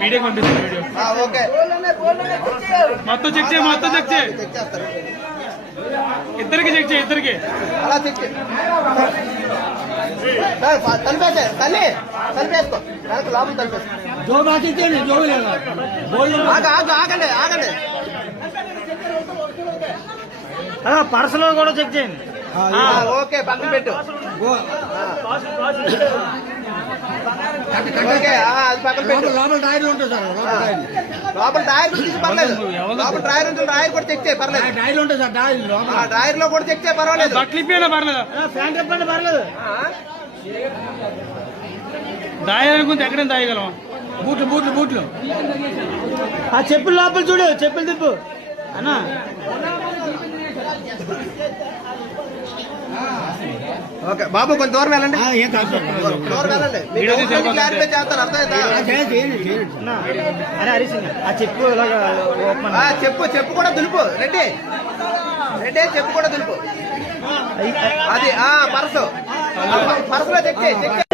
Media పంపిస్తాను video. మొత్తం check చేయి, మొత్తం చెక్ చేయి, ఇద్దరికి చెక్ చేయి, ఇద్దరికి అలా చెక్ చేయి. తలిపేసే తల్లి తలిపేసుకో, లోపల తలిపేసుకో. ఆగండి ఆగండి, పర్సలో కూడా చెక్ చేయండి. ఓకే పక్కన పెట్టు. ఓకే అది పక్కన పెట్టు. లోపల టైర్లు ఉంటాయి సార్, లోపల టైర్ తీసి పర్లేదు, లోపల టైర్ ఉంటుంది, టైర్ కూడా చెక్ చేయి పర్లేదు. టైర్లు ఉంటాయి సార్, టైర్ లో కూడా చెక్ చేయి పర్వాలేదు. బట్టలు ఇప్పేనా పర్లేదు, ఫ్యాన్ చెప్పండి పర్లేదు. దాయాలనుకుంటే ఎక్కడైనా దాయగలం. బూట్లు బూట్లు బూట్లు ఆ చెప్పులు లోపల చూడు, చెప్పులు తిప్పు అన్నా. ఓకే బాబు కొంచెం దూరం వెళ్ళండి, దూరం వెళ్ళండి. క్లారిఫై చేస్తాను, అర్థమైందా? అరే హరీష్ ఆ చెప్పు చెప్పు చెప్పు కూడా దులుపు, రెడ్డి రెడ్డి చెప్పు కూడా దులుపు. అది పర్సు, పర్సులో చెక్ చేయి, చెక్ చేయి.